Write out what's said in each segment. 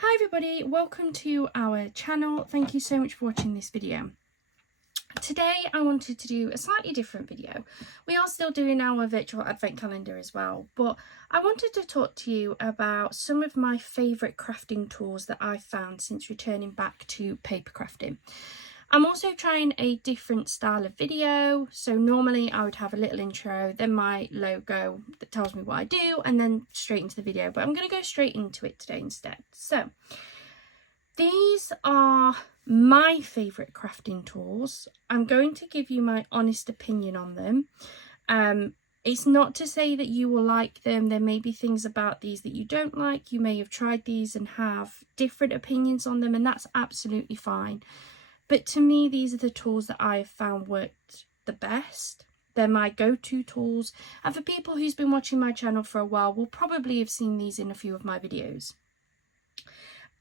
Hi everybody, welcome to our channel. Thank you so much for watching this video. Today I wanted to do a slightly different video. We are still doing our virtual advent calendar as well, but I wanted to talk to you about some of my favourite crafting tools that I've found since returning back to paper crafting. I'm also trying a different style of video, so normally I would have a little intro, then my logo that tells me what I do, and then straight into the video, but I'm going to go straight into it today instead. So these are my favourite crafting tools. I'm going to give you my honest opinion on them. It's not to say that you will like them. There may be things about these that you don't like. You may have tried these and have different opinions on them, and that's absolutely fine. But to me, these are the tools that I have found worked the best. They're my go-to tools. And for people who's been watching my channel for a while, will probably have seen these in a few of my videos.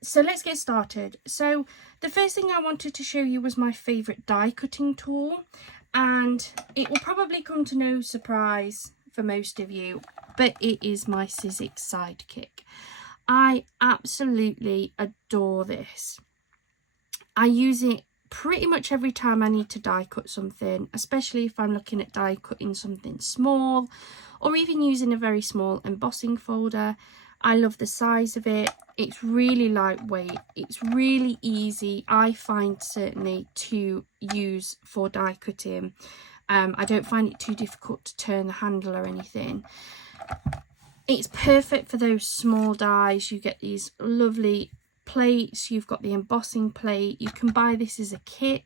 So let's get started. So the first thing I wanted to show you was my favourite die cutting tool. And it will probably come to no surprise for most of you, but it is my Sidekick. I absolutely adore this. I use it pretty much every time I need to die cut something, especially if I'm looking at die cutting something small or even using a very small embossing folder. I love the size of it. It's really lightweight. It's really easy, I find, certainly, to use for die cutting. I don't find it too difficult to turn the handle or anything. It's perfect for those small dies. You get these lovely plates, you've got the embossing plate. You can buy this as a kit.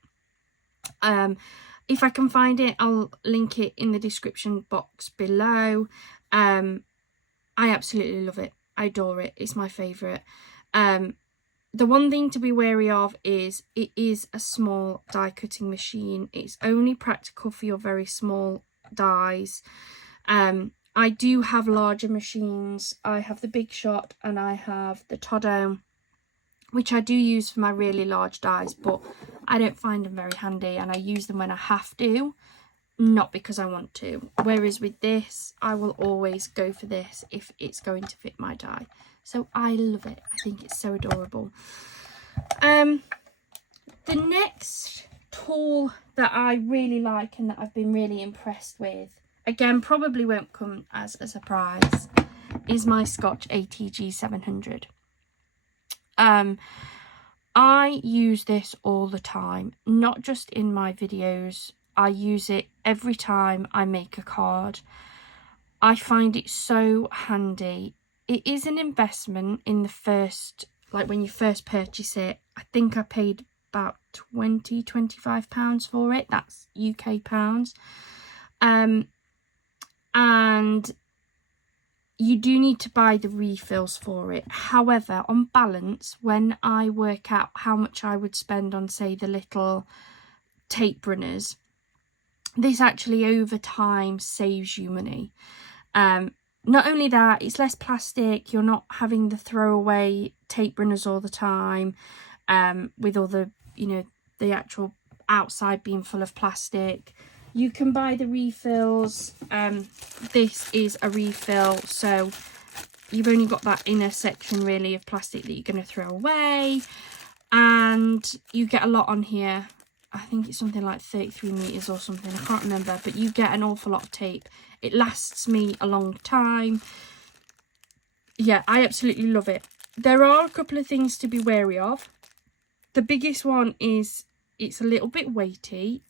If I can find it, I'll link it in the description box below. I absolutely love it. I adore it. It's my favourite. The one thing to be wary of is it is a small die cutting machine. It's only practical for your very small dies. I do have larger machines. I have the Big Shot and I have the Todo, which I do use for my really large dies, but I don't find them very handy, and I use them when I have to, not because I want to. Whereas with this, I will always go for this if it's going to fit my die. So I love it. I think it's so adorable. The next tool that I really like and that I've been really impressed with, again, probably won't come as a surprise, is my Scotch ATG 700. I use this all the time, not just in my videos. I use it every time I make a card. I find it so handy. It is an investment in the first, like when you first purchase it. I think I paid about £25 for it. That's UK pounds. And you do need to buy the refills for it. However, on balance, when I work out how much I would spend on, say, the little tape runners, this actually over time saves you money. Not only that, it's less plastic. You're not having the throwaway tape runners all the time, with all the, the actual outside being full of plastic. You can buy the refills. This is a refill, so you've only got that inner section really of plastic that you're going to throw away, and you get a lot on here. I think it's something like 33 meters or something, I can't remember, but you get an awful lot of tape. It lasts me a long time. Yeah, I absolutely love it. There are a couple of things to be wary of. The biggest one is it's a little bit weighty.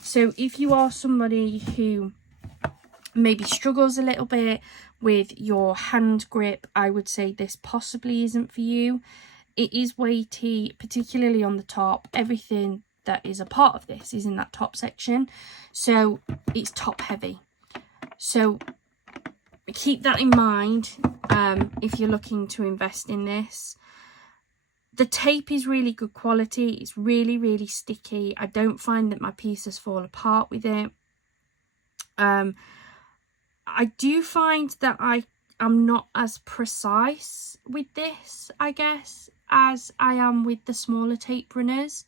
So if you are somebody who maybe struggles a little bit with your hand grip, I would say this possibly isn't for you. It is weighty, particularly on the top. Everything that is a part of this is in that top section, so it's top heavy. So keep that in mind if you're looking to invest in this. The tape is really good quality. It's really, really sticky. I don't find that my pieces fall apart with it. I do find that I'm not as precise with this, I guess, as I am with the smaller tape runners.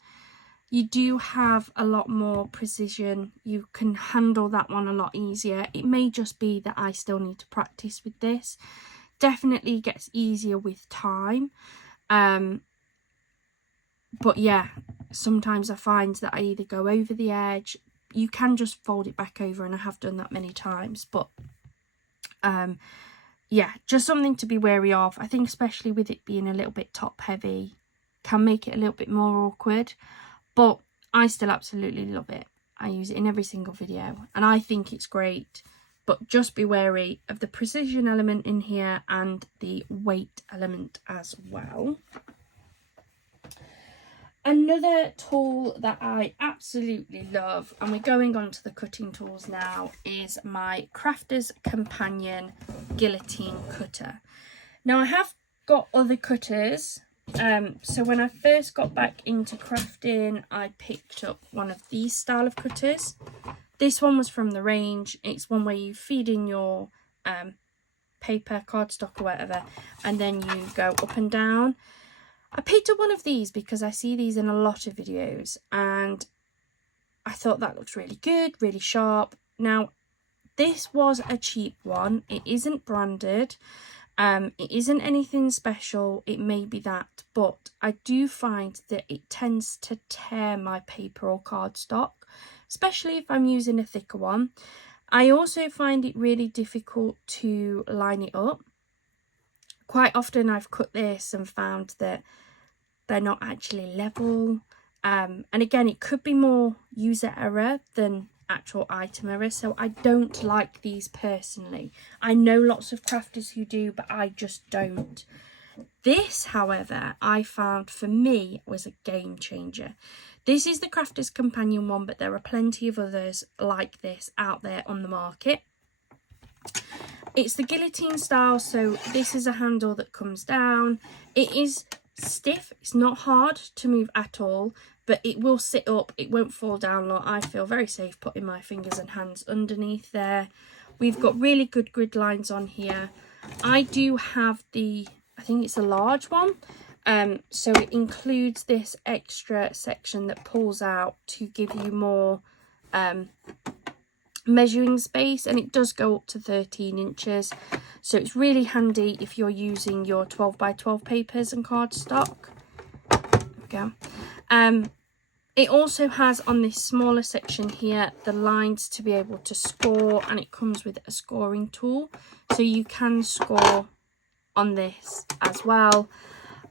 You do have a lot more precision. You can handle that one a lot easier. It may just be that I still need to practice with this. definitely gets easier with time. But yeah, sometimes I find that I either go over the edge. You can just fold it back over, and I have done that many times, but yeah, just something to be wary of. I think especially with it being a little bit top heavy can make it a little bit more awkward, but I still absolutely love it. I use it in every single video and I think it's great, but just be wary of the precision element in here and the weight element as well. Another tool that I absolutely love, and we're going on to the cutting tools now, is my Crafter's Companion Guillotine Cutter. Now I have got other cutters, so when I first got back into crafting, I picked up one of these style of cutters. This one was from the range. It's one where you feed in your paper, cardstock or whatever, and then you go up and down. I picked up one of these because I see these in a lot of videos and I thought that looks really good, really sharp. Now, this was a cheap one. It isn't branded. It isn't anything special. It may be that, but I do find that it tends to tear my paper or cardstock, especially if I'm using a thicker one. I also find it really difficult to line it up. Quite often I've cut this and found that they're not actually level. And again, it could be more user error than actual item error. So I don't like these personally. I know lots of crafters who do, but I just don't. This, however, I found for me was a game changer. This is the Crafter's Companion one, but there are plenty of others like this out there on the market. It's the guillotine style, so this is a handle that comes down. It is stiff, it's not hard to move at all, but it will sit up, it won't fall down. Like, I feel very safe putting my fingers and hands underneath there. We've got really good grid lines on here. I do have the, I think it's a large one, so it includes this extra section that pulls out to give you more measuring space, and it does go up to 13 inches, so it's really handy if you're using your 12 by 12 papers and cardstock. There we go. It also has on this smaller section here the lines to be able to score, and it comes with a scoring tool, so you can score on this as well.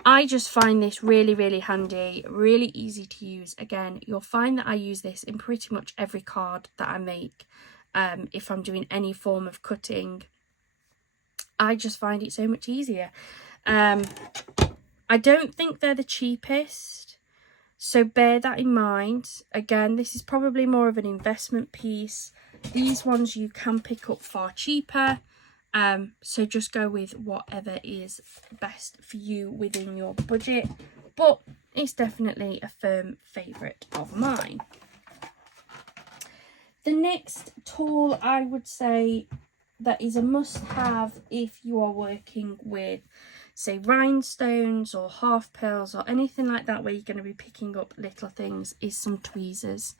I just find this really, really handy, really easy to use. Again, you'll find that I use this in pretty much every card that I make. If I'm doing any form of cutting, I just find it so much easier. I don't think they're the cheapest, so bear that in mind. Again, this is probably more of an investment piece. These ones you can pick up far cheaper. So just go with whatever is best for you within your budget, but it's definitely a firm favourite of mine. The next tool I would say that is a must-have if you are working with, say, rhinestones or half pearls or anything like that where you're going to be picking up little things, is some tweezers.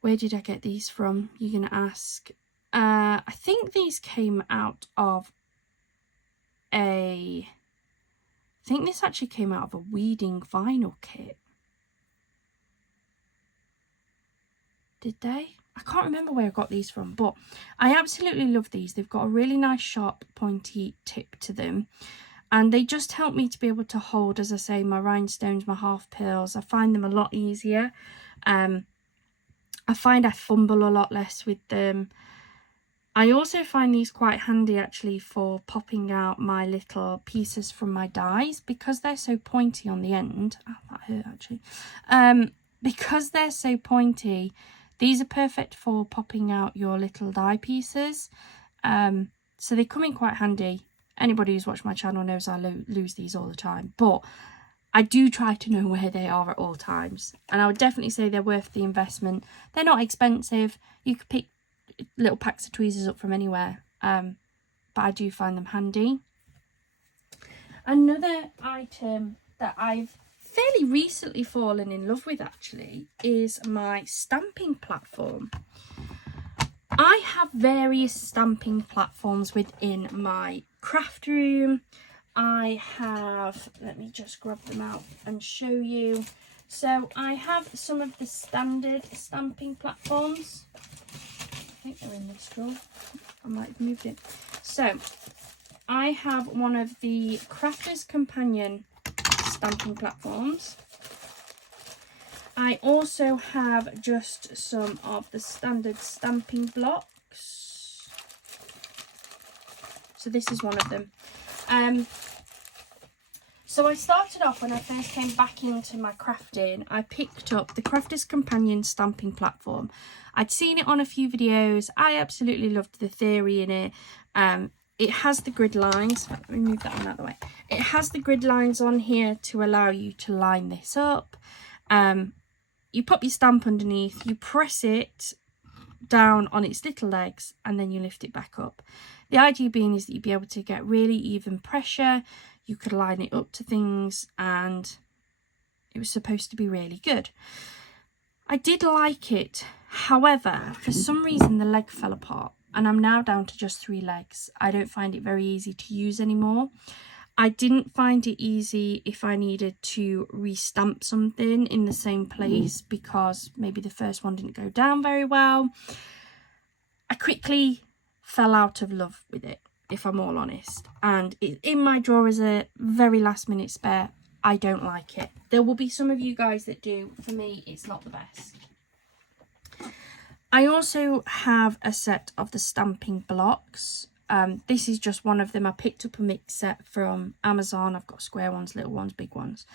Where did I get these from, you're going to ask? I think these came out of I think this actually came out of a weeding vinyl kit. Did they? I can't remember where I got these from, but I absolutely love these. They've got a really nice sharp pointy tip to them, and they just help me to be able to hold, as I say, my rhinestones, my half pearls. I find them a lot easier. I find I fumble a lot less with them. I also find these quite handy actually for popping out my little pieces from my dies, because they're so pointy on the end. Oh, that hurt actually. Because they're so pointy, these are perfect for popping out your little die pieces. So they come in quite handy. Anybody who's watched my channel knows I lose these all the time, but I do try to know where they are at all times. And I would definitely say they're worth the investment. They're not expensive. You could pick little packs of tweezers up from anywhere, but I do find them handy. Another item that I've fairly recently fallen in love with actually is my stamping platform. I have various stamping platforms within my craft room. I have, let me just grab them out and show you. So I have some of the standard stamping platforms. I think they're in this drawer. I might have moved it. So I have one of the Crafter's Companion stamping platforms. I also have just some of the standard stamping blocks. So this is one of them. So I started off when I first came back into my crafting, I picked up the Crafter's Companion stamping platform. I'd seen it on a few videos. I absolutely loved the theory in it. It has the grid lines. Let me move that one out of the way. It has the grid lines on here to allow you to line this up. You pop your stamp underneath, you press it down on its little legs, and then you lift it back up. The idea being is that you'd be able to get really even pressure. You could line it up to things, and it was supposed to be really good. I did like it. However, for some reason the leg fell apart, and I'm now down to just 3 legs. I don't find it very easy to use anymore. I didn't find it easy if I needed to restamp something in the same place because maybe the first one didn't go down very well. I quickly fell out of love with it, if I'm all honest. And it's in my drawer as a very last minute spare. I don't like it. There will be some of you guys that do. For me, it's not the best. I also have a set of the stamping blocks. This is just one of them. I picked up a mix set from Amazon. I've got square ones, little ones, big ones.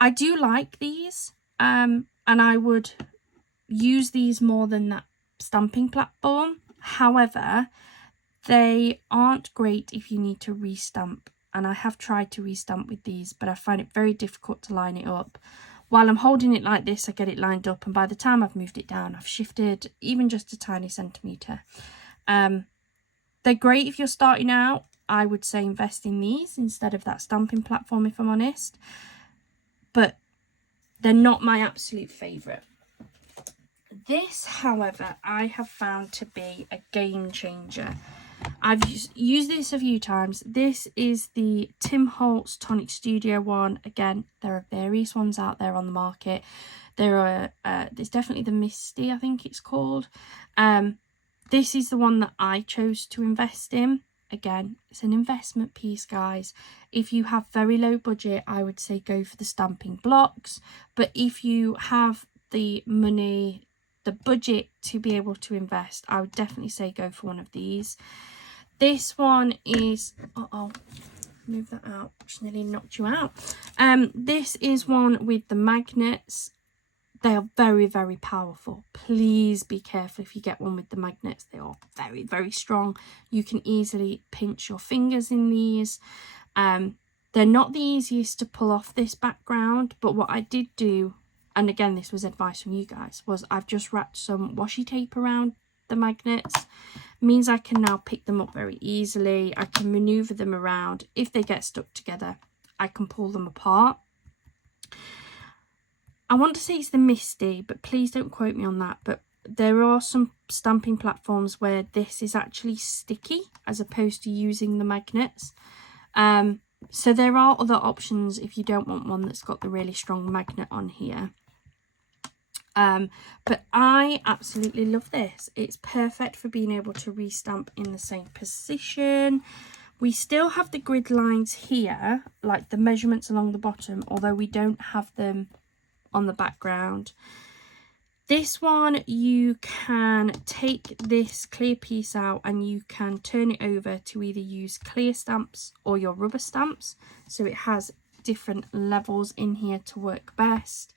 I do like these, and I would use these more than that stamping platform. However, they aren't great if you need to restamp, and I have tried to restamp with these, but I find it very difficult to line it up. While I'm holding it like this, I get it lined up, and by the time I've moved it down, I've shifted even just a tiny centimetre. They're great if you're starting out. I would say invest in these instead of that stamping platform, if I'm honest. But they're not my absolute favourite. This, however, I have found to be a game changer. I've used this a few times. This is the Tim Holtz Tonic Studio one. Again, there are various ones out there on the market. There's definitely the Misty, I think it's called. This is the one that I chose to invest in. Again, it's an investment piece, guys. If you have very low budget, I would say go for the stamping blocks. But if you have the money, the budget to be able to invest, I would definitely say go for one of these. This one is, move that out, just nearly knocked you out. This is one with the magnets. They are very, very powerful. Please be careful if you get one with the magnets. They are very, very strong. You can easily pinch your fingers in these. They're not the easiest to pull off this background, but what I did do, and again, this was advice from you guys, was I've just wrapped some washi tape around the magnets. It means I can now pick them up very easily. I can maneuver them around. If they get stuck together, I can pull them apart. I want to say it's the Misty, but please don't quote me on that. But there are some stamping platforms where this is actually sticky as opposed to using the magnets. So there are other options if you don't want one that's got the really strong magnet on here. But I absolutely love this. It's perfect for being able to restamp in the same position. We still have the grid lines here, like the measurements along the bottom, although we don't have them on the background. This one, you can take this clear piece out and you can turn it over to either use clear stamps or your rubber stamps. So it has different levels in here to work best.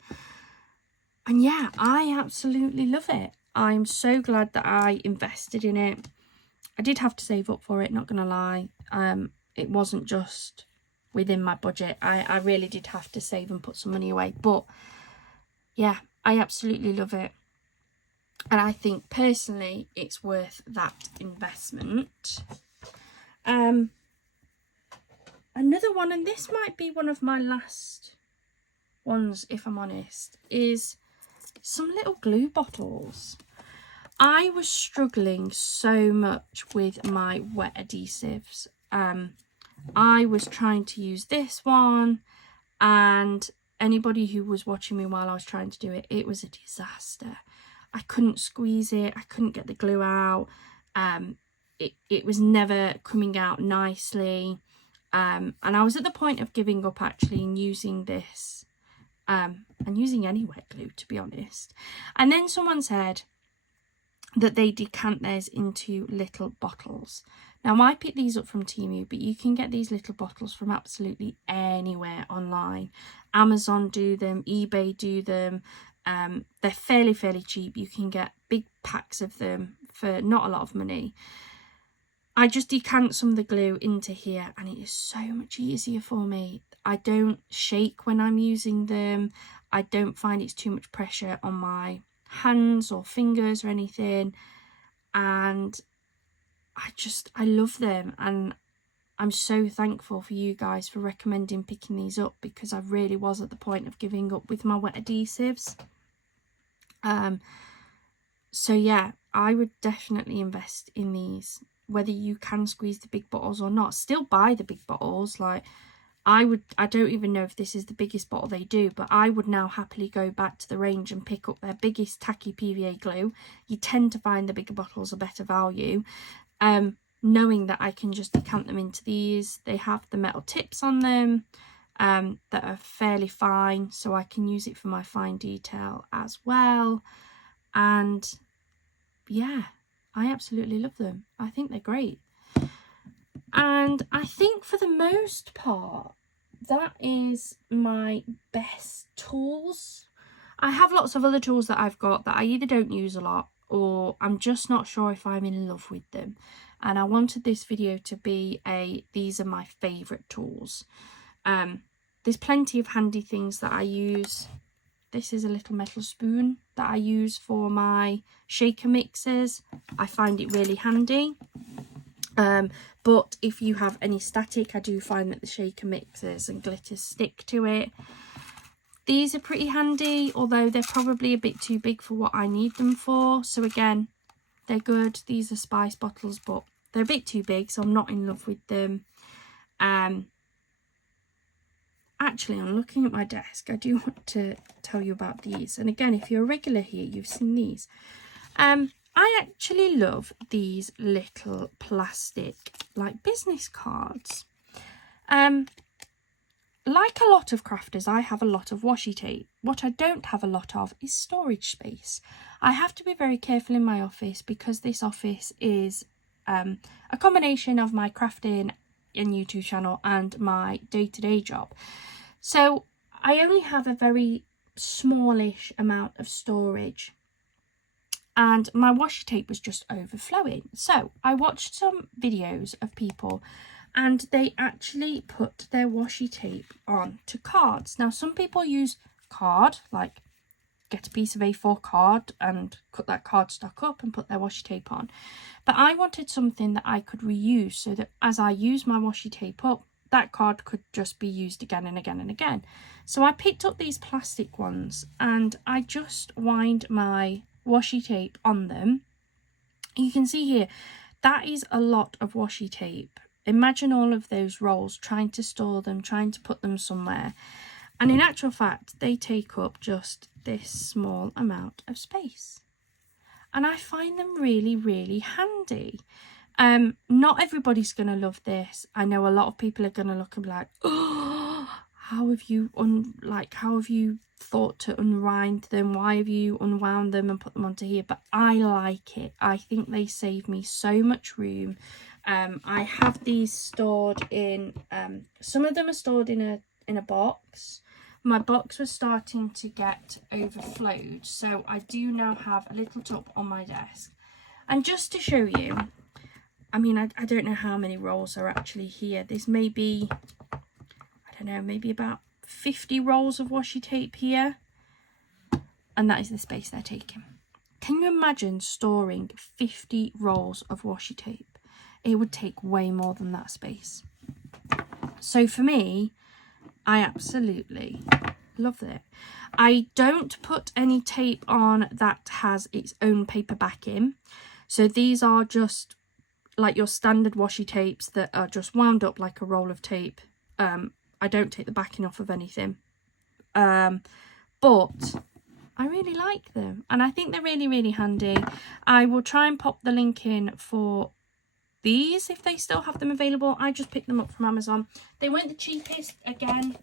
And yeah, I absolutely love it. I'm so glad that I invested in it. I did have to save up for it, not gonna lie. It wasn't just within my budget. I really did have to save and put some money away, but yeah, I absolutely love it. And I think personally it's worth that investment. Another one, and this might be one of my last ones if I'm honest, is some little glue bottles. I was struggling so much with my wet adhesives. I was trying to use this one, and anybody who was watching me while I was trying to do it, it was a disaster. I couldn't squeeze it, I couldn't get the glue out, it was never coming out nicely, and I was at the point of giving up actually and using this, and using any wet glue, to be honest. And then someone said that they decant theirs into little bottles. Now, I picked these up from Temu, but you can get these little bottles from absolutely anywhere online. Amazon do them, eBay do them. They're fairly cheap. You can get big packs of them for not a lot of money. I just decant some of the glue into here, and it is so much easier for me. I don't shake when I'm using them. I don't find it's too much pressure on my hands or fingers or anything, and I love them, and I'm so thankful for you guys for recommending picking these up, because I really was at the point of giving up with my wet adhesives. So yeah, I would definitely invest in these, whether you can squeeze the big bottles or not. Still buy the big bottles. Like, I don't even know if this is the biggest bottle they do, but I would now happily go back to the range and pick up their biggest tacky PVA glue. You tend to find the bigger bottles are better value, knowing that I can just decant them into these. They have the metal tips on them that are fairly fine, so I can use it for my fine detail as well. And yeah, I absolutely love them. I think they're great. And I think for the most part, that is my best tools. I have lots of other tools that I've got that I either don't use a lot, or I'm just not sure if I'm in love with them. And I wanted this video to be these are my favourite tools. There's plenty of handy things that I use. This is a little metal spoon that I use for my shaker mixers. I find it really handy. But if you have any static, I do find that the shaker mixers and glitters stick to it. These are pretty handy, although they're probably a bit too big for what I need them for. So again, they're good. These are spice bottles, but they're a bit too big, so I'm not in love with them. Actually, I'm looking at my desk. I do want to tell you about these. And again, if you're a regular here, you've seen these. I actually love these little plastic, like, business cards. Like a lot of crafters, I have a lot of washi tape. What I don't have a lot of is storage space. I have to be very careful in my office, because this office is a combination of my crafting and YouTube channel and my day-to-day job. So I only have a very smallish amount of storage, and my washi tape was just overflowing. So I watched some videos of people, and they actually put their washi tape on to cards. Now, some people use card, like get a piece of A4 card and cut that cardstock up and put their washi tape on. But I wanted something that I could reuse, so that as I use my washi tape up, that card could just be used again and again and again. So I picked up these plastic ones, and I just wind my washi tape on them. You can see here, that is a lot of washi tape. Imagine all of those rolls, trying to store them, trying to put them somewhere. And in actual fact, they take up just this small amount of space. And I find them really handy. Not everybody's going to love this. I know a lot of people are going to look and be like, oh, how have you thought to unwind them? Why have you unwound them and put them onto here? But I like it. I think they save me so much room. I have these stored in, some of them are stored in a box. My box was starting to get overflowed, so I do now have a little tub on my desk. And just to show you, I mean, I don't know how many rolls are actually here. This may be, I don't know, maybe about 50 rolls of washi tape here. And that is the space they're taking. Can you imagine storing 50 rolls of washi tape? It would take way more than that space. So for me, I absolutely Love it. I don't put any tape on that has its own paper backing. So these are just like your standard washi tapes that are just wound up like a roll of tape. I don't take the backing off of anything. But I really like them, and I think they're really, really handy. I will try and pop the link in for these if they still have them available. I just picked them up from Amazon. They weren't the cheapest. Again,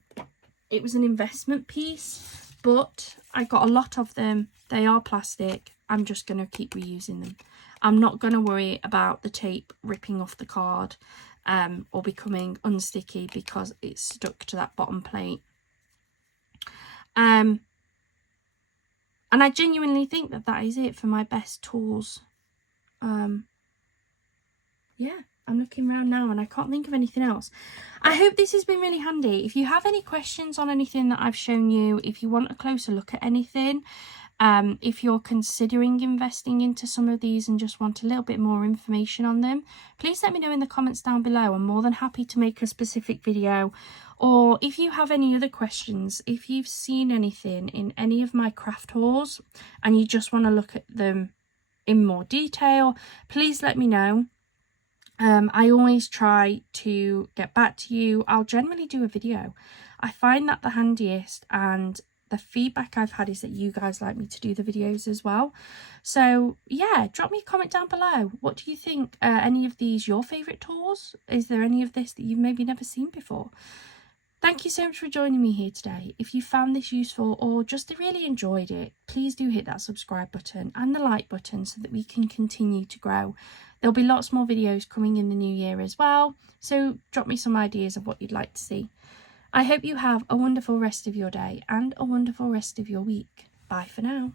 it was an investment piece, but I got a lot of them. They are plastic. I'm just going to keep reusing them. I'm not going to worry about the tape ripping off the card or becoming unsticky because it's stuck to that bottom plate. And I genuinely think that that is it for my best tools. Yeah, I'm looking around now and I can't think of anything else. I hope this has been really handy. If you have any questions on anything that I've shown you, if you want a closer look at anything, if you're considering investing into some of these and just want a little bit more information on them, please let me know in the comments down below. I'm more than happy to make a specific video. Or if you have any other questions, if you've seen anything in any of my craft hauls and you just want to look at them in more detail, please let me know. I always try to get back to you. I'll generally do a video. I find that the handiest, and the feedback I've had is that you guys like me to do the videos as well. So yeah, drop me a comment down below. What do you think? Any of these your favourite tools? Is there any of this that you've maybe never seen before? Thank you so much for joining me here today. If you found this useful or just really enjoyed it, please do hit that subscribe button and the like button so that we can continue to grow. There'll be lots more videos coming in the new year as well, so drop me some ideas of what you'd like to see. I hope you have a wonderful rest of your day and a wonderful rest of your week. Bye for now.